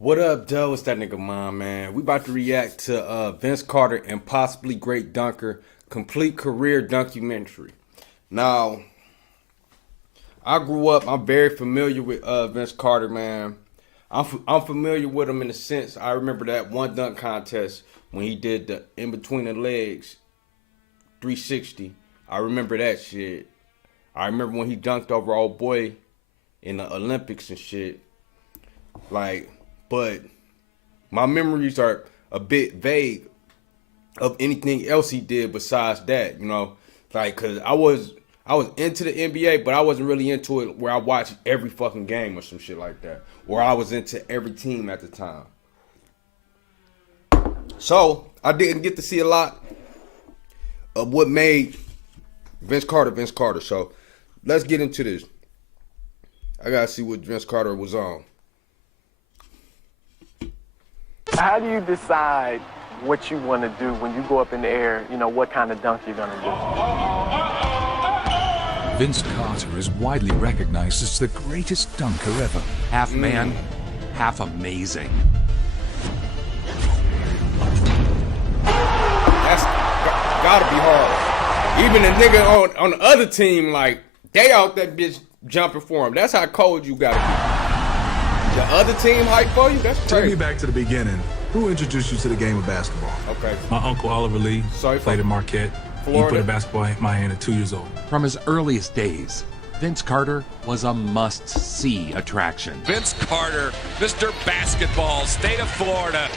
What up, Joe? It's that nigga mom, man. We about to react to Vince Carter, Impossibly Great Dunker, Complete Career Dunkumentary. Now, I grew up, I'm very familiar with Vince Carter, man. I'm familiar with him in the sense, I remember that one dunk contest when he did the in between the legs 360. I remember that shit. I remember when he dunked over old boy in the Olympics and shit. But my memories are a bit vague of anything else he did besides that, you know, cause I was into the NBA, but I wasn't really into it where I watched every fucking game or some shit like that, or I was into every team at the time. So I didn't get to see a lot of what made Vince Carter Vince Carter. So let's get into this. I gotta see what Vince Carter was on. How do you decide what you want to do when you go up in the air, you know, what kind of dunk you're going to do? Vince Carter is widely recognized as the greatest dunker ever. Half man, half amazing. That's gotta be hard. Even a nigga on the other team, like, they out that bitch jumping for him. That's how cold you gotta be. The other team hype for you? That's crazy. Take me back to the beginning. Who introduced you to the game of basketball? Okay. My uncle Oliver Lee played at Marquette. Florida. He put a basketball in my hand at 2 years old. From his earliest days, Vince Carter was a must-see attraction. Vince Carter, Mr. Basketball, state of Florida.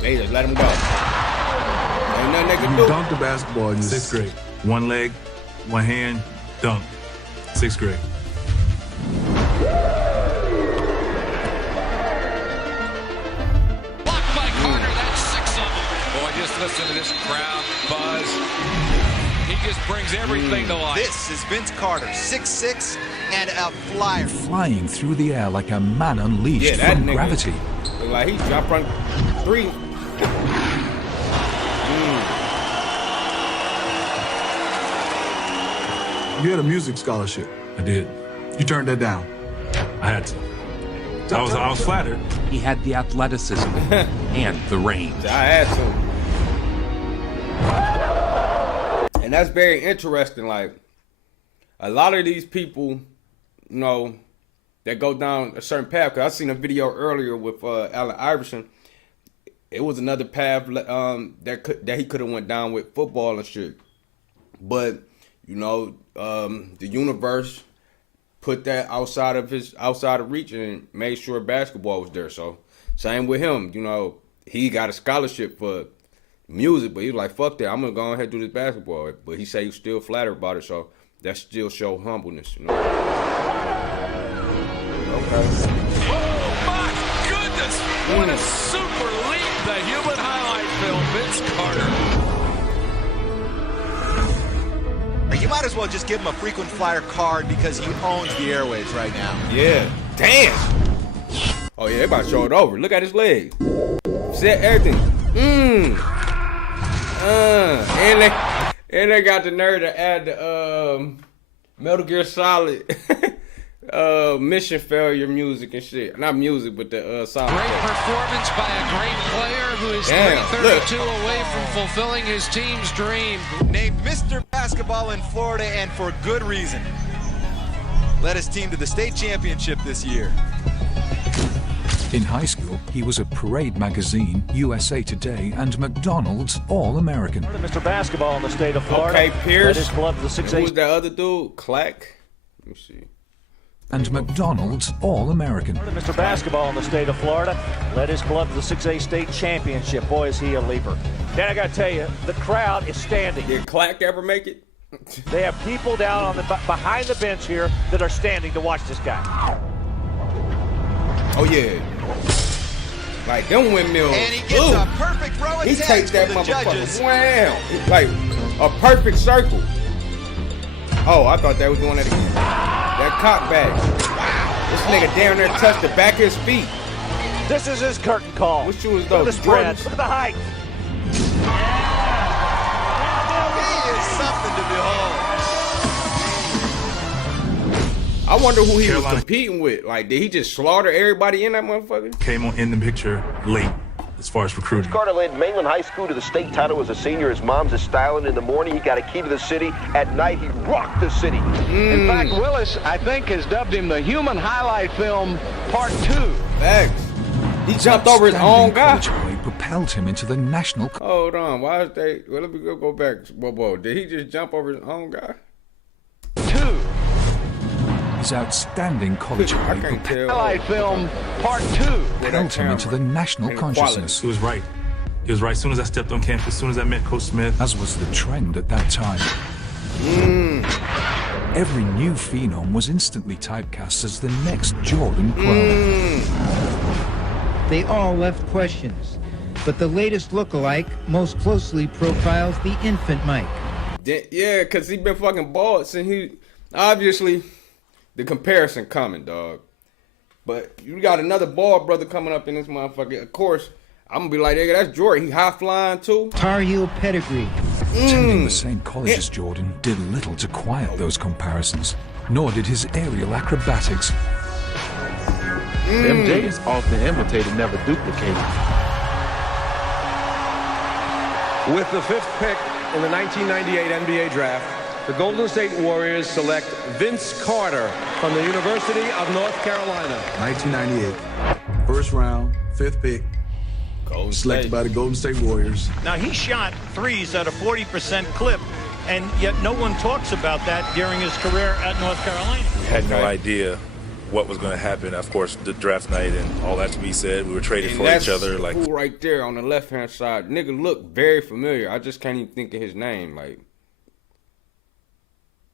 They just let him go. Ain't nothing they can do. You dunked the basketball in 6th grade. One leg, one hand, dunk. 6th grade. Just listen to this crowd buzz. He just brings everything to life. This is Vince Carter, 6'6", and a flyer. Flying through the air like a man unleashed from gravity. Like he jumped from 3. You had a music scholarship. I did. You turned that down. I had to. I was flattered. He had the athleticism and the range. I had to. And that's very interesting. Like, a lot of these people, you know, that go down a certain path. Cause I seen a video earlier with Allen Iverson. It was another path that he could have went down with football and shit. But you know, the universe put that outside of reach and made sure basketball was there. So same with him. You know, he got a scholarship for music, but he was like, fuck that, I'm gonna go ahead and do this basketball. But he said he was still flattered about it, so that still show humbleness, you know. Okay. Oh my goodness! What a super leap! The human highlight film, Vince Carter. You might as well just give him a frequent flyer card because he owns the airwaves right now. Yeah. Damn. Oh yeah, they about to show it over. Look at his leg. Set everything. And they got the nerve to add the Metal Gear Solid mission failure music and shit. Not music, but the song. Great performance by a great player who is 332 away from fulfilling his team's dream. Named Mr. Basketball in Florida, and for good reason. Led his team to the state championship this year. In high school, he was a Parade Magazine, USA Today, and McDonald's All-American. Mr. Basketball in the state of Florida. Okay, Pierce. His club, the 6'8". Who was that other dude? Clack? Let me see. And McDonald's All-American. Mr. Basketball in the state of Florida led his club to the 6A state championship. Boy, is he a leaper. Then I got to tell you, the crowd is standing. Did Clack ever make it? They have people down on the behind the bench here that are standing to watch this guy. Oh yeah. Like them windmills. And he gets a perfect row of he takes that motherfucker. Wow. Like a perfect circle. Oh, I thought that was one of the that cock back. Wow. This nigga down there touched the back of his feet. This is his curtain call. What shoes Look at those? the spread. Look at the height. He is something to behold. I wonder who he was competing with. Like, did he just slaughter everybody in that motherfucker? Came on in the picture late as far as recruiting. Carter led Mainland High School to the state title as a senior. His mom's is styling in the morning. He got a key to the city. At night, he rocked the city. In fact, Willis, I think, has dubbed him the Human Highlight Film Part 2. Thanks. He jumped over his own guy. Play propelled him into the national. Hold on, why is they? Well, let me go back. Whoa, did he just jump over his own guy? 2. His outstanding college play Highlight Film Part 2. propelled him into the national consciousness. He was right. He was right. As soon as I stepped on campus, as soon as I met Coach Smith. As was the trend at that time. Every new phenom was instantly typecast as the next Jordan clone. They all left questions, but the latest lookalike most closely profiles the infant Mike. Yeah, because he been fucking bald since he... Obviously, the comparison coming, dog. But you got another bald brother coming up in this motherfucker. Of course, I'm going to be like, hey, that's Jordan. He high flying too. Tar Heel pedigree. Attending the same college as Jordan did little to quiet those comparisons, nor did his aerial acrobatics. MJ is often imitated, never duplicated. With the 5th pick in the 1998 NBA draft, the Golden State Warriors select Vince Carter from the University of North Carolina. 1998, first round, 5th pick, selected by the Golden State Warriors. Now, he shot threes at a 40% clip, and yet no one talks about that during his career at North Carolina. We had no idea what was going to happen. Of course, the draft night and all that to be said, we were traded for each other. Like, right there on the left-hand side, nigga look very familiar. I just can't even think of his name. Like,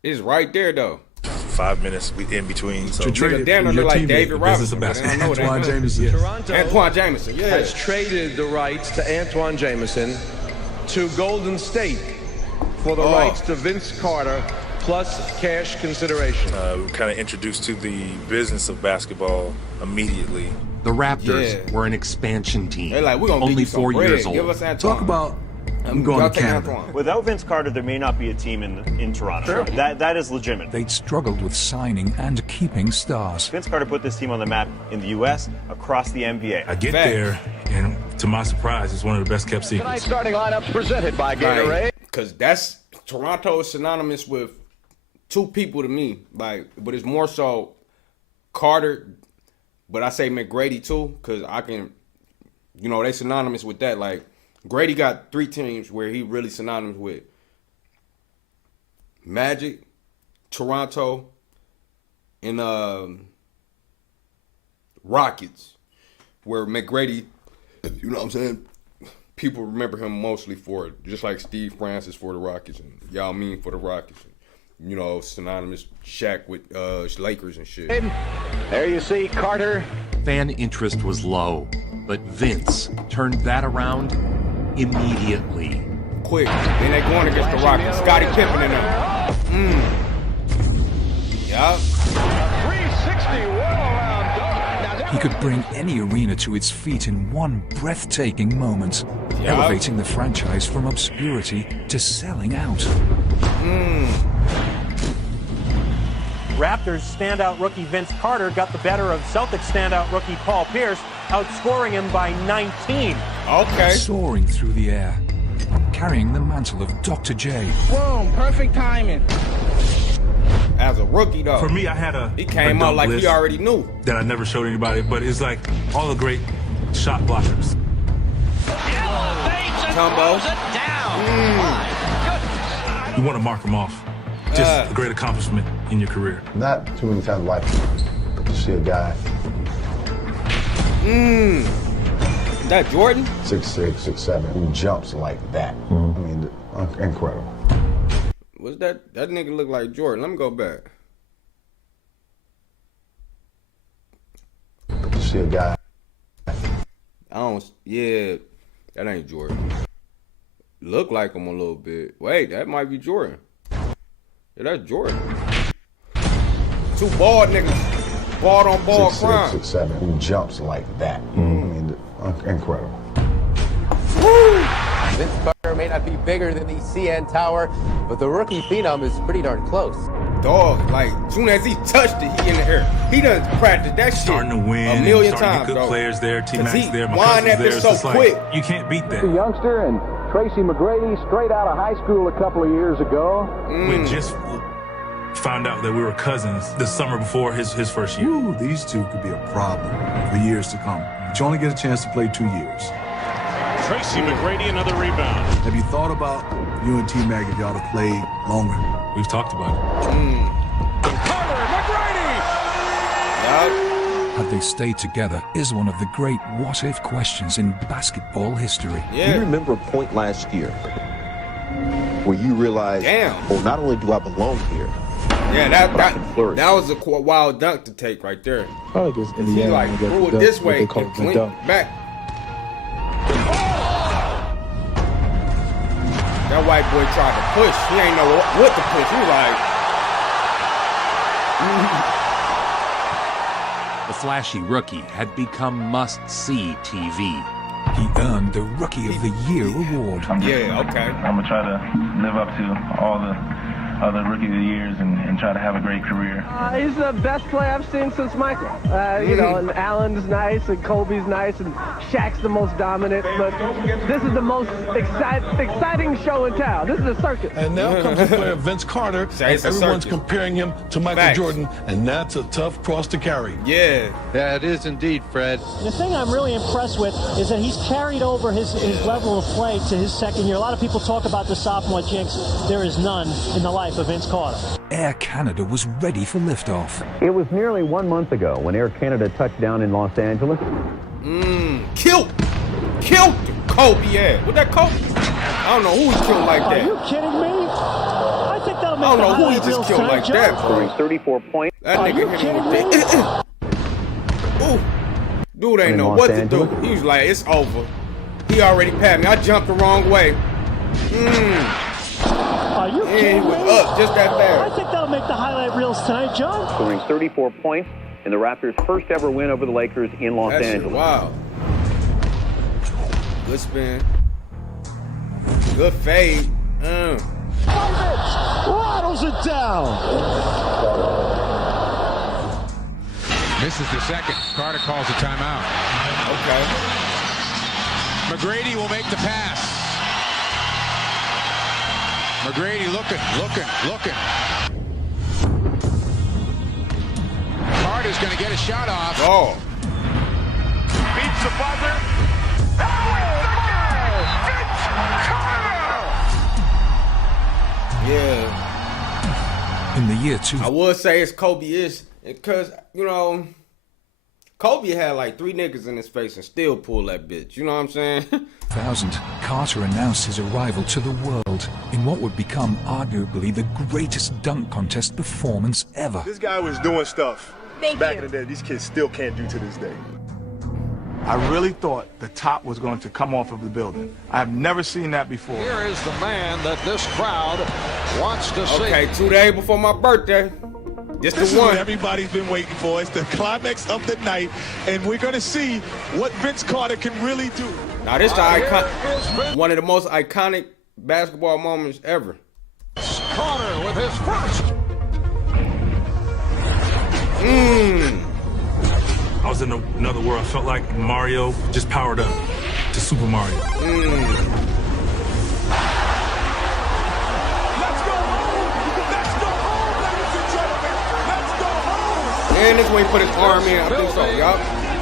it's right there though. 5 minutes in between. So nigga damn look like David Robinson. Antoine Jameson. Toronto Antoine Jameson, yeah. has traded the rights to Antoine Jameson to Golden State for the rights to Vince Carter plus cash consideration. We were kind of introduced to the business of basketball immediately. The Raptors were an expansion team. They're like, we're gonna only give you 4 some bread. years old. Give us Antoine. Talk about I'm going to Canada. Without Vince Carter, there may not be a team in Toronto. Sure. That is legitimate. They'd struggled with signing and keeping stars. Vince Carter put this team on the map in the U.S., across the NBA. I get there, and to my surprise, it's one of the best kept secrets. Tonight's starting lineups presented by Gatorade. Because that's Toronto is synonymous with two people to me. Like, but it's more so Carter, but I say McGrady too, because I can, you know, they synonymous with that. Like, Grady got 3 teams where he really synonymous with Magic, Toronto, and Rockets, where McGrady, you know what I'm saying, people remember him mostly for it, just like Steve Francis for the Rockets and Yao Ming for the Rockets. And, you know, synonymous Shaq with Lakers and shit. There you see Carter. Fan interest was low, but Vince turned that around immediately. Quick. Then they going against the Rockets. Scottie Pippen in them. Yeah. 360 whirl-around dunk. He could bring any arena to its feet in one breathtaking moment, elevating the franchise from obscurity to selling out. Raptors standout rookie Vince Carter got the better of Celtics standout rookie Paul Pierce, outscoring him by 19. Okay. Soaring through the air, carrying the mantle of Dr. J. Boom, perfect timing. As a rookie, though. For me, I had he came out like he already knew. That I never showed anybody, but it's like all the great shot blockers. Elevates and Combo. throws it down. My goodness. You want to mark them off. Just a great accomplishment in your career. Not too many times in life to see a guy. That Jordan? 6'6", 6'7", who jumps like that. I mean, incredible. What's that? That nigga look like Jordan. Let me go back. See a guy. Yeah, that ain't Jordan. Look like him a little bit. Wait, that might be Jordan. Yeah, that's Jordan. 2 bald niggas. Bald on bald crime. 6'6", 6'7", who jumps like that. I mean, incredible. Woo! Vince Carter It may not be bigger than the CN Tower, but the rookie phenom is pretty darn close. Dog, like, soon as he touched it, he in the air. He done practiced that shit Starting to win, a million starting times, to get good dog. players there, T-Max there, my whined cousins at there. this It's so just like, quick. you can't beat that. The youngster and Tracy McGrady, straight out of high school a couple of years ago. We just found out that we were cousins the summer before his first year. Ooh, these two could be a problem for years to come. But you only get a chance to play 2 years. Tracy McGrady, another rebound. Have you thought about you and T-Mac if y'all to play longer? We've talked about it. Had they stayed together is one of the great what-if questions in basketball history. Do you remember a point last year where you realized, oh, not only do I belong here, yeah, that was a wild dunk to take right there. Probably because He like threw it this way and blinked back. That white boy tried to push. He ain't know what to push. He was like... The flashy rookie had become must-see TV. He earned the Rookie of the Year award. Yeah, okay. I'm going to try to live up to all the other Rookie of the Years and try to have a great career. He's the best player I've seen since Michael. You know, and Allen's nice, and Kobe's nice, and Shaq's the most dominant. But this is the most exciting show in town. This is a circus. And now comes the player Vince Carter. And everyone's comparing him to Michael Jordan, and that's a tough cross to carry. Yeah. Yeah, it is indeed, Fred. The thing I'm really impressed with is that he's carried over his level of play to his second year. A lot of people talk about the sophomore jinx. There is none in the life of Vince Carter. Air Canada was ready for liftoff. It was nearly 1 month ago when Air Canada touched down in Los Angeles. Killed Kobe, yeah. What that Kobe? I don't know who he killed like that. Are you kidding me? I think that'll make I don't know who he just killed like that, bro. 34 points. That nigga hit him with that. Ooh. Dude ain't know what to do. He was like, it's over. He already passed me. I jumped the wrong way. Are you kidding he was me? up just that fast. I think that'll make the highlight reels tonight, John. Scoring 34 points in the Raptors' first ever win over the Lakers in Los Angeles. Wow. Good spin. Good fade. Rattles it down. Misses the second. Carter calls a timeout. Okay. McGrady will make the pass. McGrady looking. Carter's going to get a shot off. Oh. Beats the buzzer. Yeah. In the year 2. I would say it's Kobe is because, you know, Kobe had like 3 niggas in his face and still pulled that bitch. You know what I'm saying? 2000, Carter announced his arrival to the world in what would become arguably the greatest dunk contest performance ever. This guy was doing stuff back in the day these kids still can't do to this day. I really thought the top was going to come off of the building. I've never seen that before. Here is the man that this crowd wants to see. Okay, 2 days before my birthday. This is the one. what everybody's been waiting for. It's the climax of the night, and we're going to see what Vince Carter can really do. Now, this one of the most iconic basketball moments ever. Carter with his first. I was in another world. I felt like Mario just powered up to Super Mario. Let's go home! Let's go home, ladies and gentlemen! Let's go home! And this way he put his arm in. I think so, yup.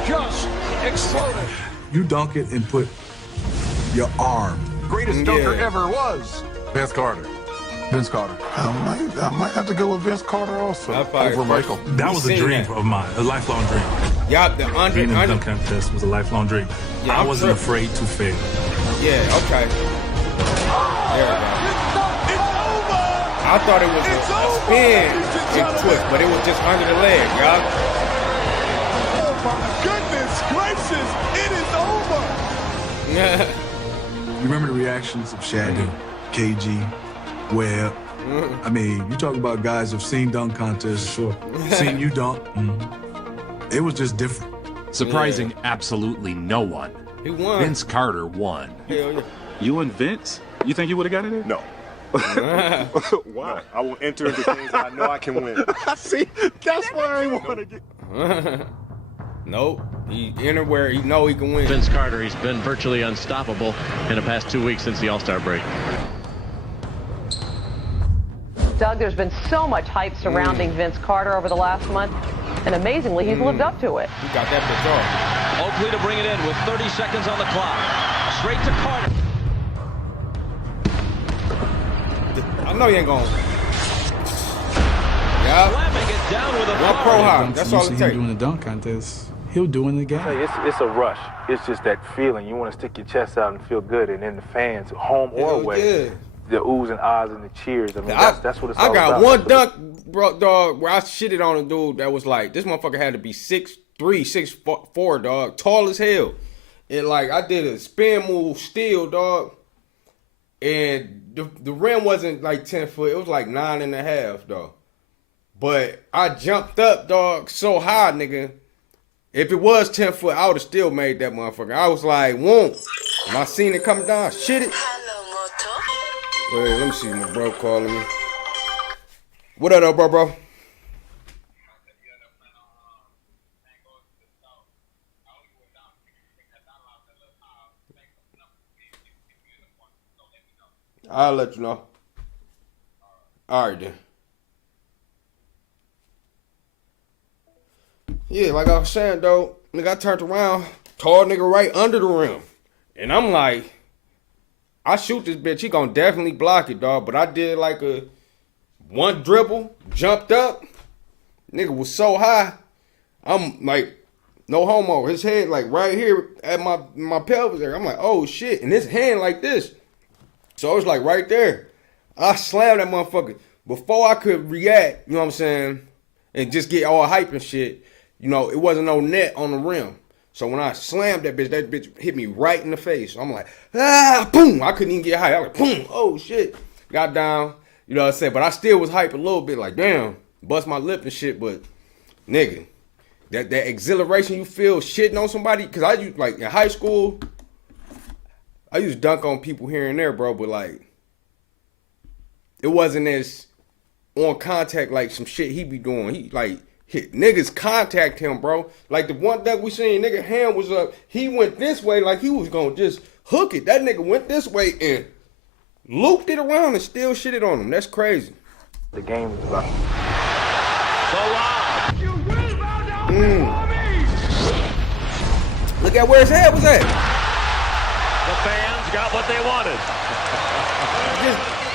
Just exploded. You dunk it and put your arm. Greatest dunker ever was Vince Carter. Vince Carter. I might have to go with Vince Carter also. Over Michael. That was a dream of mine, a lifelong dream. Yup, the being in the dunk contest was a lifelong dream. Yeah, I wasn't afraid to fail. Yeah, okay. There we go. I thought it was a spin and twist, but it was just under the leg, yup. Oh my goodness gracious, it is over. You remember the reactions of Shaq, KG, Webb? I mean, you talk about guys who've seen dunk contests, seen you dunk. It was just different. Surprising absolutely no one. He won. Vince Carter won. Hell yeah. You and Vince? You think you would have got it in? No. Why? I will enter into things that I know I can win. See, that's why I want to get. Nope. He anywhere he know he can win. Vince Carter, he's been virtually unstoppable in the past 2 weeks since the All-Star break. Doug, there's been so much hype surrounding Vince Carter over the last month, and amazingly, he's lived up to it. He got that bitch off. Oakley to bring it in with 30 seconds on the clock. Straight to Carter. I know you ain't going. Yeah. Slamming it down with a one pro high. That's all it takes. Doing the dunk contest. He'll do in the game. It's a rush. It's just that feeling. You want to stick your chest out and feel good, and then the fans, home or away, the oohs and ahs and the cheers. I mean, that's what it's all about. I got one dunk, bro, dog, where I shitted on a dude that was like, this motherfucker had to be 6'3", 6'4", dog, tall as hell. And like, I did a spin move still, dog, and the rim wasn't like 10 foot. It was like 9.5, dog. But I jumped up, dog, so high, nigga. If it was 10 foot, I would have still made that motherfucker. I was like, whoa. When I seen it coming down, shit it. Wait, let me see my bro calling me. What up, bro? I'll let you know. All right, then. Yeah, like I was saying, though, nigga, I turned around, tall nigga right under the rim. And I'm like, I shoot this bitch, he gonna definitely block it, dog. But I did like a one dribble, jumped up. Nigga was so high. I'm like, no homo. His head like right here at my pelvis area. I'm like, oh shit. And his hand like this. So it was like right there. I slammed that motherfucker. Before I could react, you know what I'm saying, and just get all hype and shit, you know, it wasn't no net on the rim. So when I slammed that bitch hit me right in the face. I'm like, boom. I couldn't even get hype. I was like, boom, oh shit. Got down, you know what I'm saying? But I still was hype a little bit, like, damn, bust my lip and shit. But, nigga, that exhilaration you feel shitting on somebody, because I used, like, in high school, I used to dunk on people here and there, bro, but, like, it wasn't as on contact like some shit he be doing. He, like, niggas contact him, bro. Like the one that we seen, nigga hand was up. He went this way like he was gonna just hook it. That nigga went this way and looped it around and still shitted on him. That's crazy. The game is about. Look at where his head was at. The fans got what they wanted.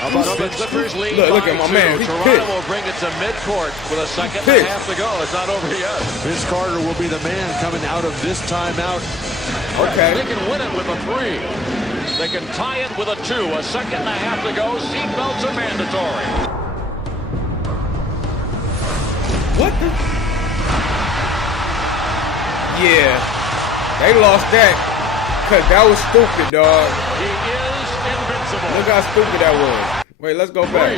Look at my man. Toronto will bring it to midcourt with a second and a half to go. It's not over yet. Vince Carter will be the man coming out of this timeout. Okay. They can win it with a 3. They can tie it with a 2. A second and a half to go. Seatbelts are mandatory. What the? Yeah. They lost that because that was stupid, dog. He is invincible. Look how stupid that was. Wait, let's go back.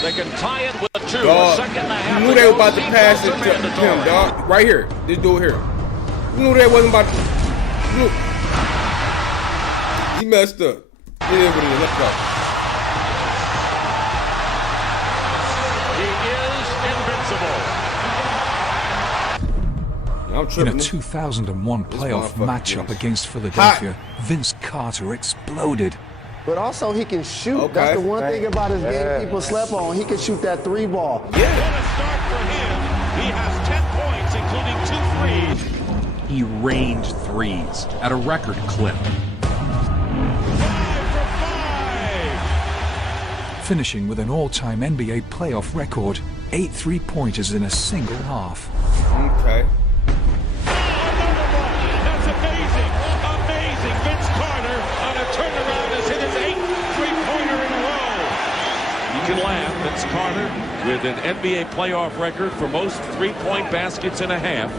They can tie it with a 2. Dog, a second and a half. You knew they were about to pass it to him, dog. Right here. This dude here. You knew they wasn't about to. He messed up. He didn't what he was. Let's go. He is invincible. In a 2001 playoff matchup against Philadelphia, Vince Carter exploded. But also he can shoot. Okay. That's the one thing about his game people slept on. He can shoot that 3 ball. Yeah. What a start for him. He has 10 points, including 2 threes. He rained threes at a record clip. 5 for 5. Finishing with an all-time NBA playoff record, 8 3-pointers in a single half. Okay. That's amazing. Amazing. Vince Carter on a turnaround has hit his 8th three-pointer in a row. You can laugh. Vince Carter with an NBA playoff record for most 3-point baskets in a half.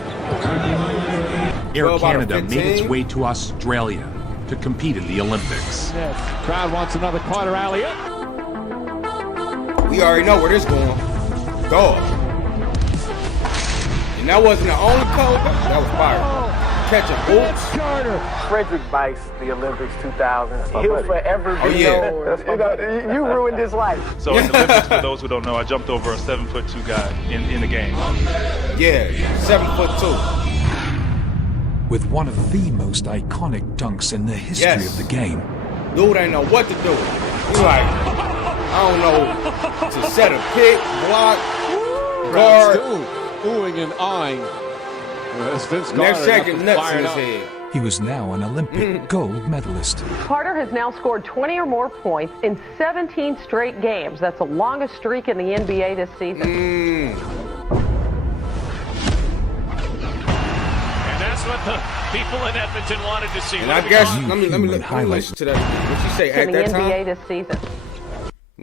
Air Canada made its way to Australia to compete in the Olympics. Yes. Crowd wants another Carter alley-oop. We already know where this going. Go. And that wasn't the only code. That was fire. catching oops. Frederick Bice, the Olympics 2000. He'll forever be known. You ruined his life. So in the Olympics, for those who don't know, I jumped over a 7'2" guy in the game. Yeah, 7'2". With one of the most iconic dunks in the history of the game. Dude ain't know what to do. He's like, I don't know, to set a pick, block, guard. Oohing and eyeing. Next second, nuts in his head. He was now an Olympic gold medalist. Carter has now scored 20 or more points in 17 straight games. That's the longest streak in the NBA this season. And that's what the people in Edmonton wanted to see. And I guess, let me listen to that. What she say at that time? In the NBA this season.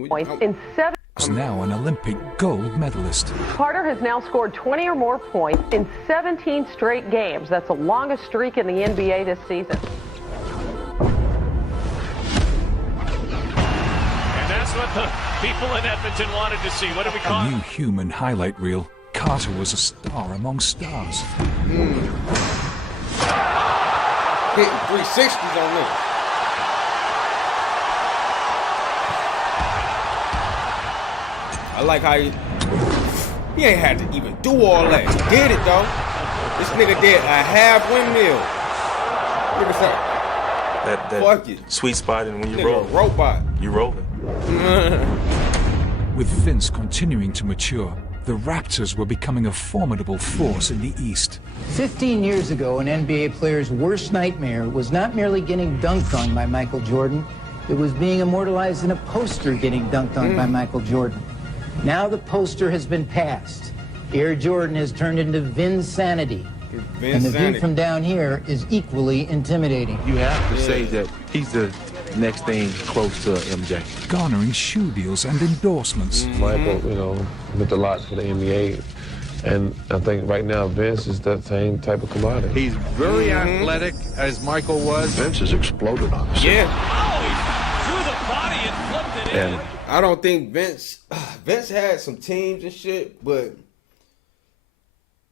Points in 7. Is now an Olympic gold medalist. Carter has now scored 20 or more points in 17 straight games. That's the longest streak in the NBA this season. And that's what the people in Edmonton wanted to see. What do we call A new human highlight reel. Carter was a star among stars. Hitting 360s on this. I like how he ain't had to even do all that. He did it though. This nigga did a half windmill. Look at that. Fuck it. Sweet spot, and when you Nigga, roll, robot. you rolling. With Vince continuing to mature, the Raptors were becoming a formidable force in the East. 15 years ago, an NBA player's worst nightmare was not merely getting dunked on by Michael Jordan, it was being immortalized in a poster getting dunked on by Michael Jordan. Now the poster has been passed. Air Jordan has turned into Vinsanity. And the view from down here is equally intimidating. You have to say that he's the next thing close to MJ. Garnering shoe deals and endorsements. Michael, meant a lot for the NBA. And I think right now Vince is that same type of commodity. He's very athletic, as Michael was. Vince has exploded on us. Yeah. through the body and flipped it in? I don't think Vince had some teams and shit, but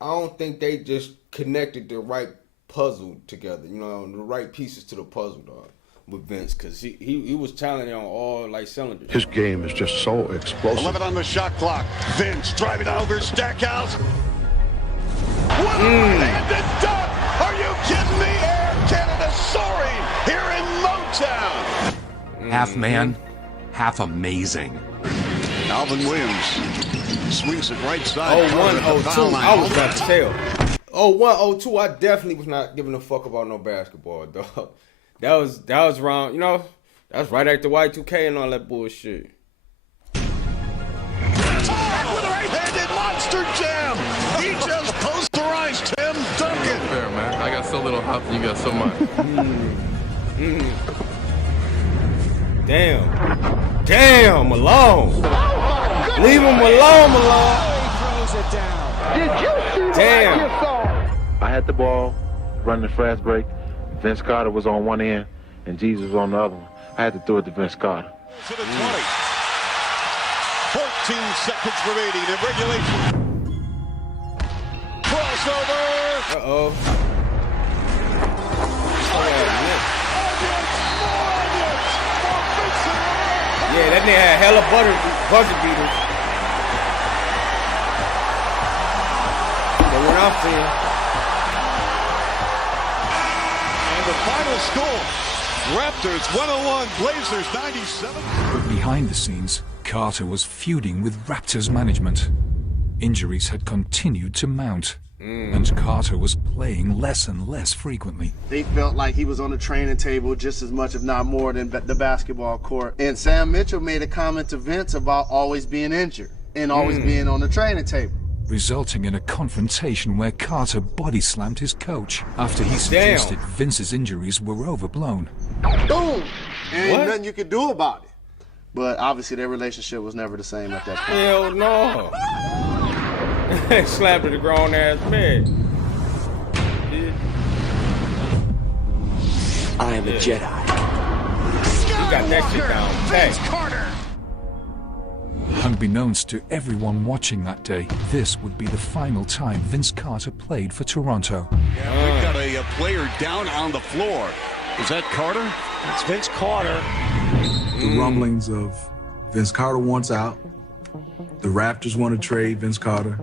I don't think they just connected the right puzzle together, the right pieces to the puzzle, dog, with Vince, because he was talented on all cylinders. His game is just so explosive. 11 on the shot clock. Vince driving over Stackhouse. One-handed dunk! Are you kidding me? Air Canada soaring here in Motown. Half man, half amazing. Alvin Williams swings it right side. 01-02, I was about to tell. 01-02, I definitely was not giving a fuck about no basketball, dog. That was wrong, that's right after Y2K and all that bullshit. With a right-handed monster jam. He just posterized Tim Duncan. Fair, man. I got so little help and you got so much. Damn, Malone. Leave him alone, Malone. Did you see Damn. what you saw? I had the ball, running the fast break. Vince Carter was on one end, and Jesus was on the other one. I had to throw it to Vince Carter. To the 20. 14 seconds remaining in regulation. Crossover. Uh-oh. Yeah, that nigga had hella buzzer beaters. But what I'm seeing. And the final score, Raptors 101, Blazers 97. But behind the scenes, Carter was feuding with Raptors management. Injuries had continued to mount, and Carter was playing less and less frequently. They felt like he was on the training table just as much, if not more, than the basketball court. And Sam Mitchell made a comment to Vince about always being injured and always being on the training table, resulting in a confrontation where Carter body slammed his coach after he suggested Vince's injuries were overblown. Boom! And ain't nothing you could do about it. But obviously their relationship was never the same at that point. Hell no. Slapped at a grown ass man. I am a Jedi. You got that shit down. Vince Carter. Unbeknownst to everyone watching that day, this would be the final time Vince Carter played for Toronto. Yeah, we've got a a player down on the floor. Is that Carter? It's Vince Carter. The rumblings of Vince Carter wants out. The Raptors want to trade Vince Carter.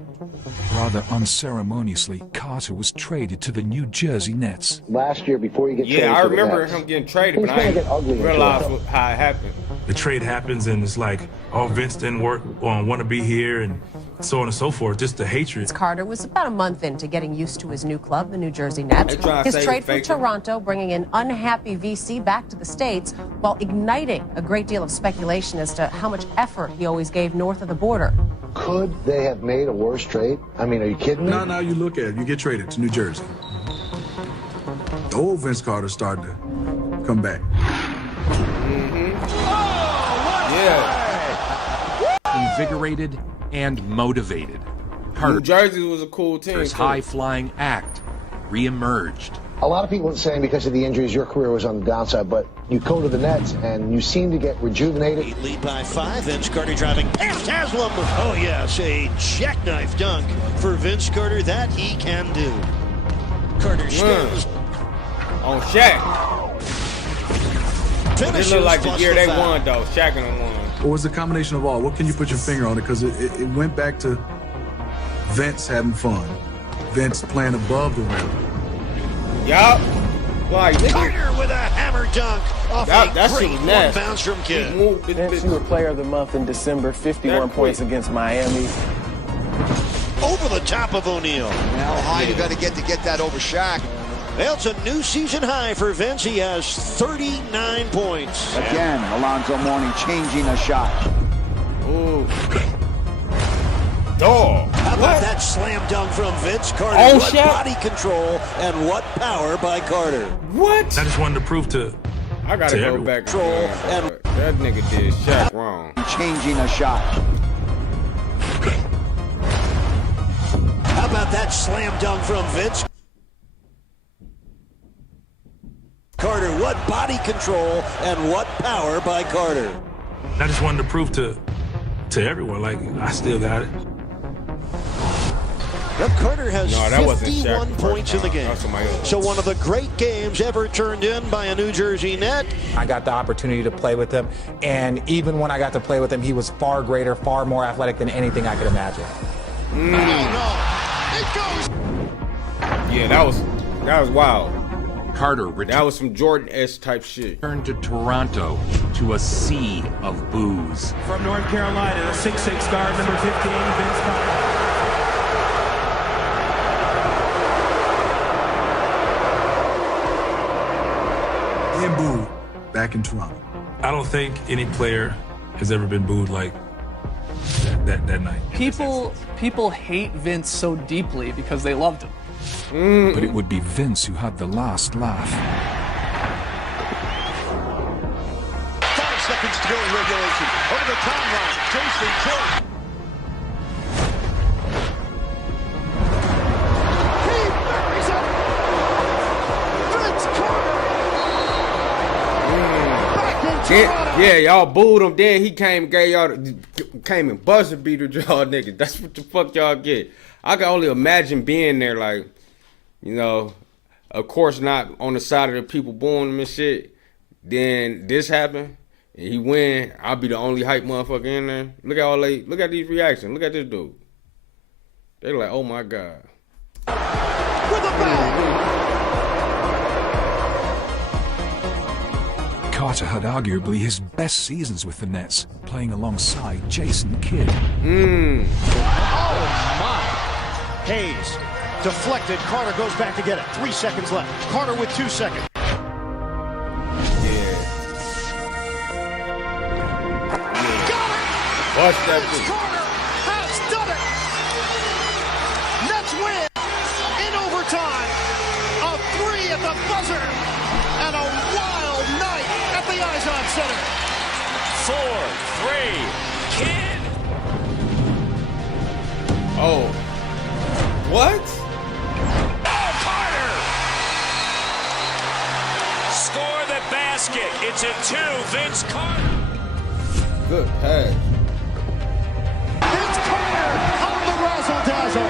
Rather unceremoniously, Carter was traded to the New Jersey Nets. Last year, before you get traded I to the remember Nets, him getting traded, but I didn't realize how it happened. The trade happens, and it's like, oh, Vince didn't want to be here, and so on and so forth. Just the hatred. Carter was about a month into getting used to his new club, the New Jersey Nets. His trade from Toronto bringing an unhappy VC back to the States while igniting a great deal of speculation as to how much effort he always gave north of the border. could they have made a worse trade? I mean, are you kidding me? No, you look at it. You get traded to New Jersey. The old Vince Carter started to come back. Invigorated and motivated. New Jersey was a cool team. His high-flying act reemerged. A lot of people are saying because of the injuries, your career was on the downside, but you go to the Nets and you seem to get rejuvenated. Lead by 5. Vince Carter driving past Haslam. Oh, yes, a jackknife dunk for Vince Carter. That he can do. Carter spins. On Shaq. It looked like the year they won, though. Shaq and them won. Or was it a combination of all? What can you put your finger on it? Because it went back to Vince having fun. Vince playing above the rim. Yup. Like, Carter with a hammer dunk off a great one bounce from Kidd. Vince, you were player of the month in December, 51 points against Miami. Over the top of O'Neal. How high you got to get that over Shaq? Well, it's a new season high for Vince. He has 39 points. Again, Alonzo Mourning changing a shot. Ooh. Dog. How about that slam dunk from Vince Carter? Oh, what shit. body control and what power by Carter. What? I just wanted to prove to I gotta go everyone. back and that nigga did Shaq wrong. Changing a shot. How about that slam dunk from Vince Carter? What body control and what power by Carter. I just wanted to prove to everyone, like, I still got it. Well, Carter has 51 points in the game. So one of the great games ever turned in by a New Jersey Net. I got the opportunity to play with him, and even when I got to play with him, he was far greater, far more athletic than anything I could imagine. Oh, no. It goes. Yeah, that was wild. Carter that was some Jordan-esque type shit. Returned to Toronto to a sea of booze. From North Carolina, 6'6" guard, number 15, Vince Carter. Being booed back in Toronto. I don't think any player has ever been booed like that night. People hate Vince so deeply because they loved him. But it would be Vince who had the last laugh. 5 seconds to go in regulation. Over the timeline. Jason Kidd. He buries it. Vince Carter. Back in Toronto. Yeah, y'all booed him. Then he came and buzzer beated y'all niggas. That's what the fuck y'all get. I can only imagine being there, like, you know, of course not on the side of the people booing him and shit. Then this happened, and he win. I'll be the only hype motherfucker in there. Look at these reactions. Look at this dude. They're like, oh my God. With a bang. Carter had arguably his best seasons with the Nets, playing alongside Jason Kidd. Oh my. Hayes deflected. Carter goes back to get it. 3 seconds left. Carter with 2 seconds. Watch that Vince Carter has done it. Nets win in overtime. A 3 at the buzzer and a wild night at the Izon Center. 4-3. Kidd. Oh. What? Oh, Carter! Score the basket. It's a 2. Vince Carter. Good pass. Vince Carter on the razzle-dazzle.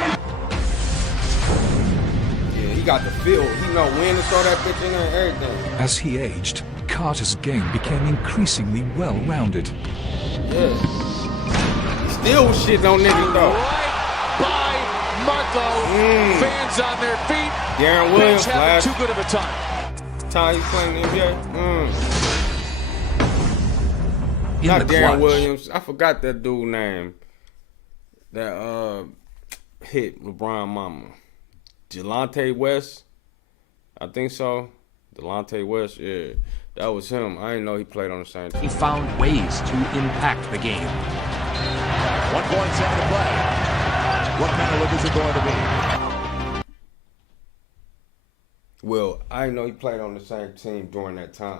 Yeah, he he got the feel. He know when to throw that bitch in there and everything. As he aged, Carter's game became increasingly well-rounded. Yeah. Still was shitting on niggas though. Right by Marco. Fans on their feet. Darren Williams having too good of a time. Time he's playing in the NBA. In Not the Darren clutch. Williams. I forgot that dude name. That hit LeBron mama. Delonte West. I think so. Delonte West, yeah. That was him. I didn't know he played on the same team. He found ways to impact the game. 1.7 to play. What kind of look is it going to be? Well, I didn't know he played on the same team during that time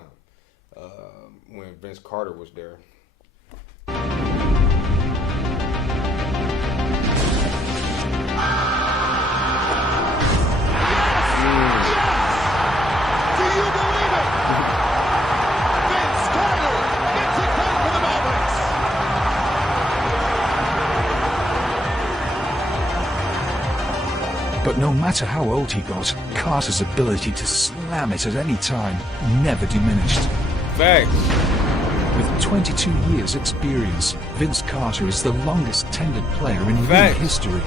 when Vince Carter was there. Do you believe it? Vince Carter gets it done for the Mavericks. But no matter how old he got, Carter's ability to slam it at any time never diminished. Facts. With 22 years experience, Vince Carter is the longest tenured player in league Facts. history.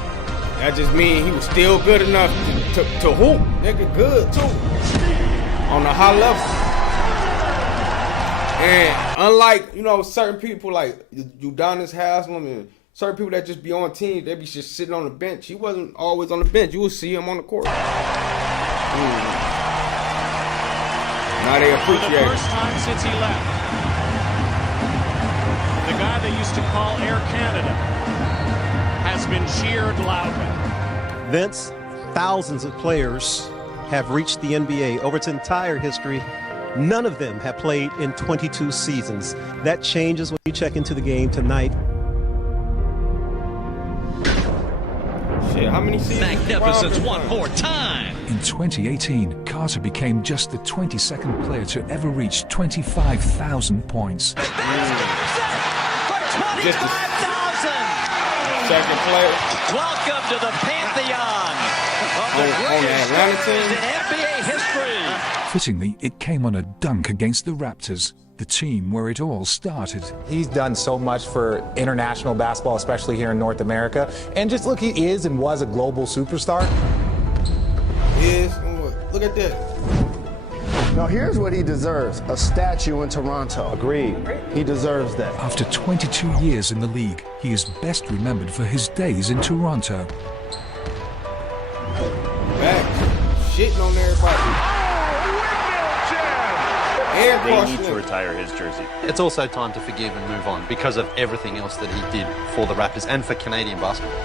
That just means he was still good enough to hoop. Nigga good too. On a high level. And unlike, certain people like Udonis Haslem and certain people that just be on teams, they be just sitting on the bench. He wasn't always on the bench. You will see him on the court. Now they For appreciate the it. first time since he left, the guy they used to call Air Canada has been cheered loudly. Vince, thousands of players have reached the NBA over its entire history. None of them have played in 22 seasons. That changes when you check into the game tonight. Shit, how many seasons? Magnificent one more time. In 2018, Carter became just the 22nd player to ever reach 25,000 points. Just $25,000. second player. Welcome to the pantheon of the On the greatest Atlanta players team? in NBA history. Fittingly, it came on a dunk against the Raptors, the team where it all started. He's done so much for international basketball, especially here in North America. And just look, he is and was a global superstar. Look at that. Now here's what he deserves, a statue in Toronto. Agreed. He deserves that. After 22 years in the league, he is best remembered for his days in Toronto. Back. Shitting on everybody. They need to retire his jersey. It's also time to forgive and move on because of everything else that he did for the Raptors and for Canadian basketball.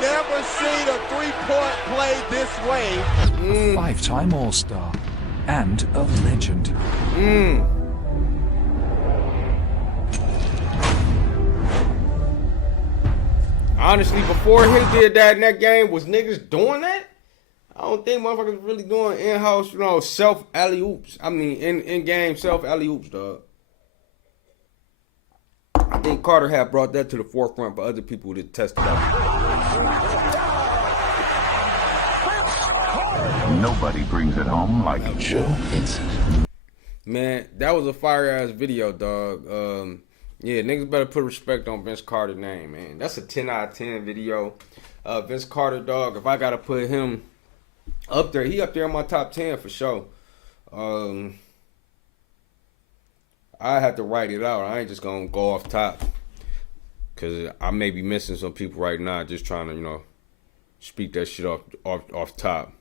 Never seen a three-point play this way. Five-time All-Star and a legend. Honestly, before he did that in that game, was niggas doing that? I don't think motherfuckers really doing in-house, self alley-oops. I mean, in-game self alley-oops, dog. I think Carter had brought that to the forefront for other people to test it out. Nobody brings it home like Joe. Man, that was a fire-ass video, dog. Yeah, niggas better put respect on Vince Carter's name, man. That's a 10 out of 10 video. Vince Carter, dog, if I got to put him up there, he up there in my top 10 for sure. I had to write it out. I ain't just going to go off top. Because I may be missing some people right now just trying to, speak that shit off top.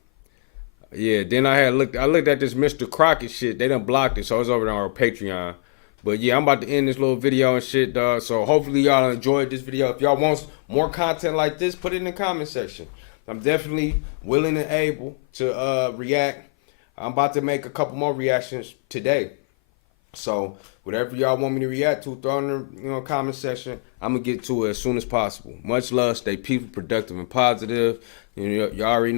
Yeah, then I looked at this Mr. Crockett shit. They done blocked it, so it's over there on our Patreon. But yeah, I'm about to end this little video and shit, dog. So hopefully y'all enjoyed this video. If y'all want more content like this, put it in the comment section. I'm definitely willing and able to react. I'm about to make a couple more reactions today. So whatever y'all want me to react to, throw in the comment section. I'm gonna get to it as soon as possible. Much love. Stay peaceful, productive, and positive. Y'all already know.